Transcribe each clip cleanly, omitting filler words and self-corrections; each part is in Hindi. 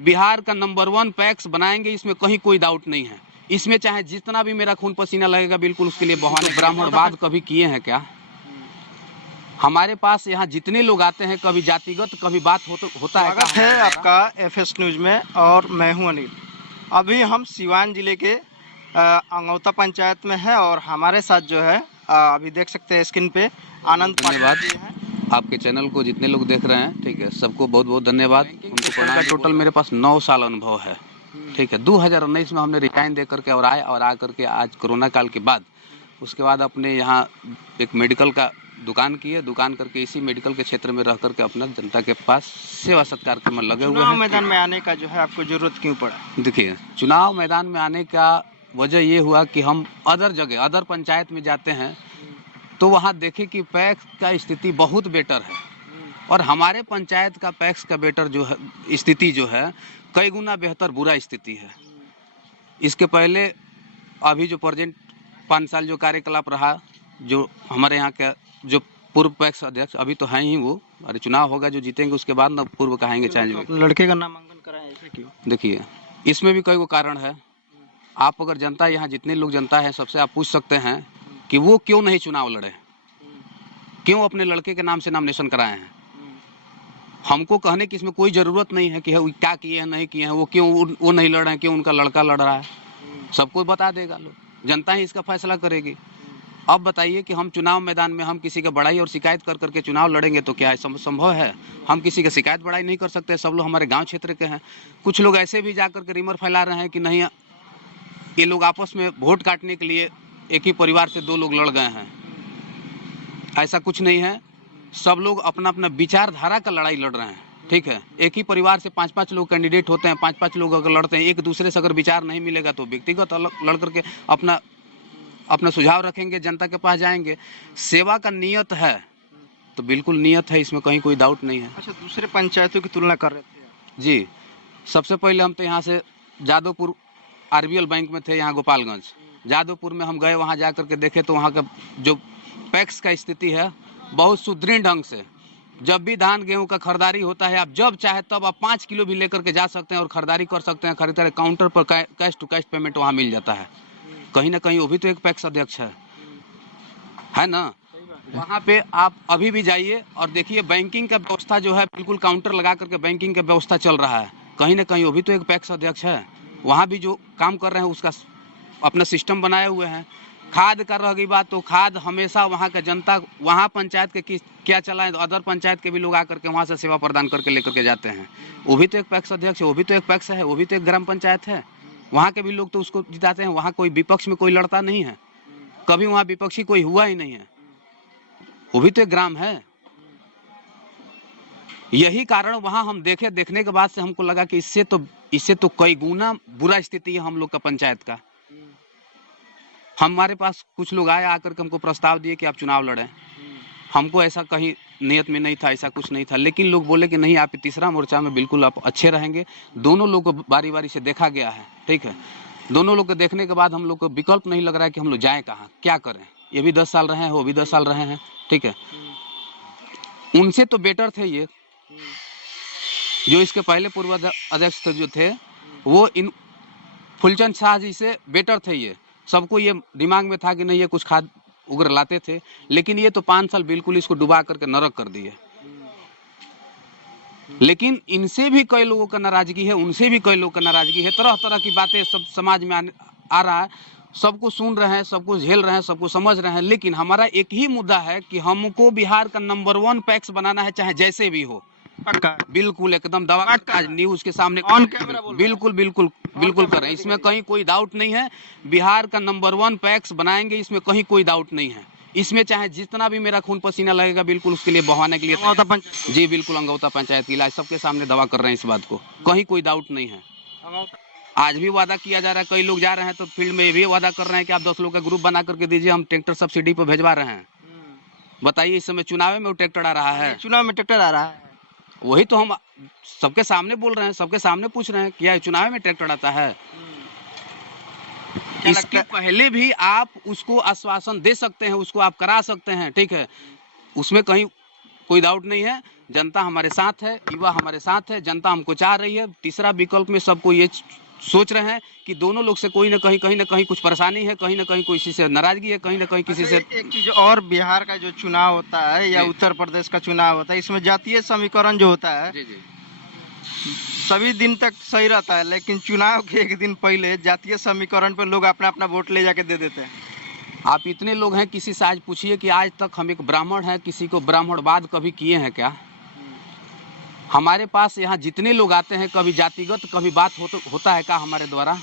बिहार का नंबर 1 पैक्स बनाएंगे, इसमें कहीं कोई डाउट नहीं है। इसमें चाहे जितना भी मेरा खून पसीना लगेगा, बिल्कुल उसके लिए बहाने। ब्राह्मणवाद कभी किए हैं क्या? हमारे पास यहाँ जितने लोग आते हैं, कभी जातिगत कभी बात होता है। स्वागत है आपका एफएस न्यूज में, और मैं हूं अनिल। अभी हम सिवान जिले के अंगौता पंचायत में है, और हमारे साथ जो है अभी देख सकते हैं स्क्रीन पे आनंद। धन्यवाद आपके चैनल को जितने लोग देख रहे हैं, ठीक है, सबको बहुत बहुत धन्यवाद। उनको प्रणाम। टोटल मेरे पास 9 साल अनुभव है, ठीक है। 2019 में हमने रिटाइन दे करके और आ करके आज कोरोना काल के बाद, उसके बाद अपने यहाँ एक मेडिकल का दुकान की है। दुकान करके इसी मेडिकल के क्षेत्र में रह करके अपना जनता के पास सेवा सत्कार के में लगे हुए हैं। चुनाव मैदान में आने का जो है आपको जरूरत क्यों पड़ा? देखिए, चुनाव मैदान में आने का वजह ये हुआ कि हम अदर पंचायत में जाते हैं तो वहाँ देखे कि पैक्स का स्थिति बहुत बेटर है, और हमारे पंचायत का पैक्स का बेटर जो है स्थिति जो है कई गुना बेहतर बुरा स्थिति है। इसके पहले अभी जो प्रेजेंट 5 साल जो कार्यकलाप रहा, जो हमारे यहाँ का जो पूर्व पैक्स अध्यक्ष अभी तो हैं ही वो, अरे चुनाव होगा जो जीतेंगे उसके बाद ना पूर्व कहेंगे चाहे। लड़के का नामांकन कराएं, ऐसे क्यों? देखिए, इसमें भी कई कारण है। आप अगर जनता यहाँ जितने लोग जनता है सबसे आप पूछ सकते हैं कि वो क्यों नहीं चुनाव लड़े, क्यों अपने लड़के के नाम से नॉमिनेशन कराए हैं। हमको कहने की इसमें कोई ज़रूरत नहीं है कि क्या किए हैं नहीं किए हैं, वो क्यों वो नहीं लड़ रहे हैं, क्यों उनका लड़का लड़ रहा है, सबको बता देगा लोग, जनता ही इसका फैसला करेगी। अब बताइए कि हम चुनाव मैदान में हम किसी का बड़ाई और शिकायत कर करके चुनाव लड़ेंगे तो क्या संभव है? हम किसी का शिकायत बड़ाई नहीं कर सकते। सब लोग हमारे गाँव क्षेत्र के हैं। कुछ लोग ऐसे भी जा करके रिमर फैला रहे हैं कि नहीं, ये लोग आपस में वोट काटने के लिए एक ही परिवार से 2 लोग लड़ गए हैं। ऐसा कुछ नहीं है। सब लोग अपना अपना विचारधारा का लड़ाई लड़ रहे हैं, ठीक है। एक ही परिवार से 5-5 लोग कैंडिडेट होते हैं, 5-5 लोग अगर लड़ते हैं, एक दूसरे से अगर विचार नहीं मिलेगा तो व्यक्तिगत लड़ करके अपना सुझाव रखेंगे, जनता के पास जाएंगे। सेवा का नियत है तो बिल्कुल नियत है, इसमें कहीं कोई डाउट नहीं है। अच्छा, दूसरे पंचायतों की तुलना कर रहे थे जी। सबसे पहले हम तो यहाँ से जादवपुर आरबीएल बैंक में थे, यहाँ गोपालगंज। जादवपुर में हम गए, वहाँ जा करके देखे तो वहाँ का जो पैक्स का स्थिति है बहुत सुदृढ़ ढंग से। जब भी धान गेहूं का खरीदारी होता है, आप जब चाहे तब आप 5 किलो भी लेकर के जा सकते हैं और खरीदारी कर सकते हैं। खरीदारी काउंटर पर कैश टू कैश पेमेंट वहाँ मिल जाता है। कहीं ना कहीं वो भी तो एक पैक्स अध्यक्ष है ना। वहाँ पे आप अभी भी जाइए और देखिए, बैंकिंग का व्यवस्था जो है बिल्कुल काउंटर लगा करके बैंकिंग का व्यवस्था चल रहा है। कहीं ना कहीं वो भी तो एक पैक्स अध्यक्ष है। वहाँ भी जो काम कर रहे हैं उसका अपना सिस्टम बनाए हुए हैं। खाद का रह गई बात, तो खाद हमेशा वहाँ का जनता, वहाँ पंचायत के क्या चला है, तो अदर पंचायत के भी लोग आकर के वहाँ से सेवा प्रदान करके लेकर के जाते हैं। वो भी तो एक पैक्स अध्यक्ष है, वो भी तो एक पैक्स है, वो भी तो एक ग्राम पंचायत है। वहाँ के भी लोग तो उसको जिताते हैं। वहाँ कोई विपक्ष में कोई लड़ता नहीं है, कभी वहाँ विपक्षी कोई हुआ ही नहीं है। वो भी तो एक ग्राम है। यही कारण वहाँ हम देखने के बाद से हमको लगा कि इससे तो कई गुना बुरा स्थिति है हम लोग का पंचायत का। हमारे पास कुछ लोग आए, आकर के हमको प्रस्ताव दिए कि आप चुनाव लड़ें। हमको ऐसा कहीं नियत में नहीं था, ऐसा कुछ नहीं था, लेकिन लोग बोले कि नहीं, आप तीसरा मोर्चा में बिल्कुल आप अच्छे रहेंगे। दोनों लोग को बारी बारी से देखा गया है, ठीक है। दोनों लोग को देखने के बाद हम लोग को विकल्प नहीं लग रहा है कि हम लोग जाएं कहाँ, क्या करें। ये भी 10 साल रहे हैं, वो भी 10 साल रहे हैं, ठीक है। उनसे तो बेटर थे ये, जो इसके पहले पूर्व अध्यक्ष जो थे, वो इन फुलचंद शाह जी से बेटर थे। ये सबको ये दिमाग में था कि नहीं, ये कुछ खाद उग्र लाते थे, लेकिन ये तो 5 साल बिल्कुल इसको डुबा करके नरक कर दिए। लेकिन इनसे भी कई लोगों का नाराजगी है, उनसे भी कई लोगों का नाराजगी है। तरह तरह की बातें सब समाज में आ रहा है, सबको सुन रहे हैं, सबको झेल रहे हैं, सबको समझ रहे हैं। लेकिन हमारा एक ही मुद्दा है कि हमको बिहार का नंबर 1 पैक्स बनाना है, चाहे जैसे भी हो। बिल्कुल एकदम दवा न्यूज के सामने बिल्कुल बिल्कुल बिल्कुल कर रहे हैं। इसमें कहीं कोई डाउट नहीं है। बिहार का नंबर 1 पैक्स बनाएंगे, इसमें कहीं कोई डाउट नहीं है। इसमें चाहे जितना भी मेरा खून पसीना लगेगा, बिल्कुल उसके लिए बहाने के लिए जी बिल्कुल अंगौता पंचायत की इलाज सबके सामने दवा कर रहे हैं। इस बात को कहीं कोई डाउट नहीं है। आज भी वादा किया जा रहा है, कई लोग जा रहे हैं तो फील्ड में ये भी वादा कर रहे हैं कि आप 10 लोग का ग्रुप बना करके दीजिए, हम ट्रैक्टर सब्सिडी पर भेजवा रहे हैं। बताइए, इस समय चुनाव में वो ट्रैक्टर आ रहा है, चुनाव में ट्रैक्टर आ रहा है। वही तो हम सबके सामने बोल रहे हैं, सबके सामने पूछ रहे हैं क्या चुनाव में ट्रैक्टर आता है। इसके पहले भी आप उसको आश्वासन दे सकते हैं, उसको आप करा सकते हैं, ठीक है। उसमें कहीं कोई डाउट नहीं है। जनता हमारे साथ है, युवा हमारे साथ है, जनता हमको चाह रही है। तीसरा विकल्प में सबको ये सोच रहे हैं कि दोनों लोग से कोई ना कहीं कुछ परेशानी है, कहीं ना कहीं किसी से नाराजगी है, कहीं ना कहीं किसी से। एक चीज और, बिहार का जो चुनाव होता है या उत्तर प्रदेश का चुनाव होता है, इसमें जातीय समीकरण जो होता है जी जी सभी दिन तक सही रहता है, लेकिन चुनाव के एक दिन पहले जातीय समीकरण पर लोग अपना अपना वोट ले जाके दे देते हैं। आप इतने लोग हैं, किसी से आज पूछिए कि आज तक हम एक ब्राह्मण है, किसी को ब्राह्मणवाद कभी किए हैं क्या? हमारे पास यहाँ जितने लोग आते हैं, कभी जातिगत कभी बात होता है क्या हमारे द्वारा?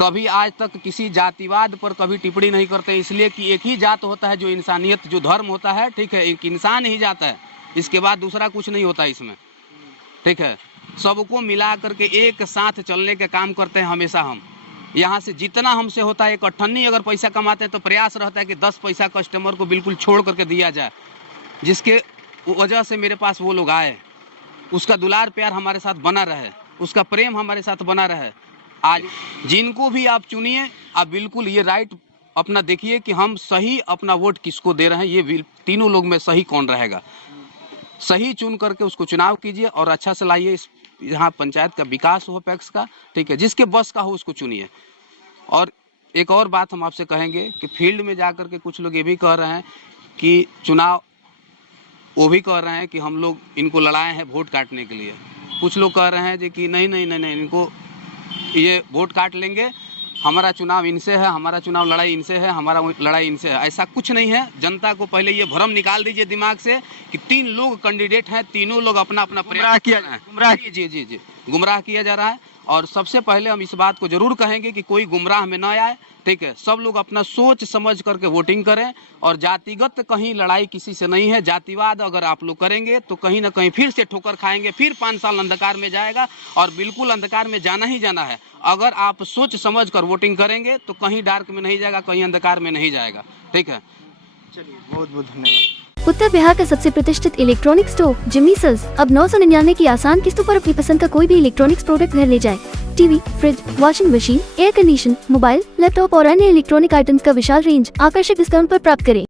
कभी आज तक किसी जातिवाद पर कभी टिप्पणी नहीं करते, इसलिए कि एक ही जात होता है जो इंसानियत, जो धर्म होता है, ठीक है, एक इंसान ही जात है, इसके बाद दूसरा कुछ नहीं होता इसमें, ठीक है। सबको मिला करके एक साथ चलने के काम करते हैं हमेशा हम। यहाँ से जितना हमसे होता है, एक अठन्नी अगर पैसा कमाते हैं तो प्रयास रहता है कि 10 पैसा कस्टमर को बिल्कुल छोड़ करके दिया जाए, जिसके वजह से मेरे पास वो लोग आए, उसका दुलार प्यार हमारे साथ बना रहे, उसका प्रेम हमारे साथ बना रहे। आज जिनको भी आप चुनिए, आप बिल्कुल ये राइट अपना देखिए कि हम सही अपना वोट किसको दे रहे हैं, ये तीनों लोग में सही कौन रहेगा, सही चुन करके उसको चुनाव कीजिए और अच्छा से लाइए। इस यहाँ पंचायत का विकास हो, पैक्स का, ठीक है, जिसके बस का हो उसको चुनिए। और एक और बात हम आपसे कहेंगे कि फील्ड में जा करके कुछ लोग ये भी कह रहे हैं कि चुनाव, वो भी कह रहे हैं कि हम लोग इनको लड़ाए हैं वोट काटने के लिए। कुछ लोग कह रहे हैं कि नहीं नहीं नहीं नहीं, इनको ये वोट काट लेंगे, हमारा चुनाव इनसे है, हमारा चुनाव लड़ाई इनसे है, हमारा लड़ाई इनसे है। ऐसा कुछ नहीं है। जनता को पहले ये भ्रम निकाल दीजिए दिमाग से कि 3 लोग कैंडिडेट हैं, तीनों लोग अपना अपना प्रयास किया जा रहा है, जी गुमराह किया जा रहा है। और सबसे पहले हम इस बात को जरूर कहेंगे कि कोई गुमराह में न आए, ठीक है, सब लोग अपना सोच समझ करके वोटिंग करें। और जातिगत कहीं लड़ाई किसी से नहीं है, जातिवाद अगर आप लोग करेंगे तो कहीं ना कहीं फिर से ठोकर खाएंगे, फिर 5 साल अंधकार में जाएगा और बिल्कुल अंधकार में जाना ही जाना है। अगर आप सोच समझ कर वोटिंग करेंगे तो कहीं डार्क में नहीं जाएगा, कहीं अंधकार में नहीं जाएगा, ठीक है। चलिए, बहुत बहुत धन्यवाद। उत्तर बिहार का सबसे प्रतिष्ठित इलेक्ट्रॉनिक स्टोर जिम्नी सेल्स अब 999 की आसान किस्तों पर अपनी पसंद का कोई भी इलेक्ट्रॉनिक्स प्रोडक्ट घर ले जाए। TV, fridge, washing machine, air condition, mobile, laptop और अन्य इलेक्ट्रॉनिक आइटम्स का विशाल रेंज आकर्षक डिस्काउंट पर प्राप्त करें।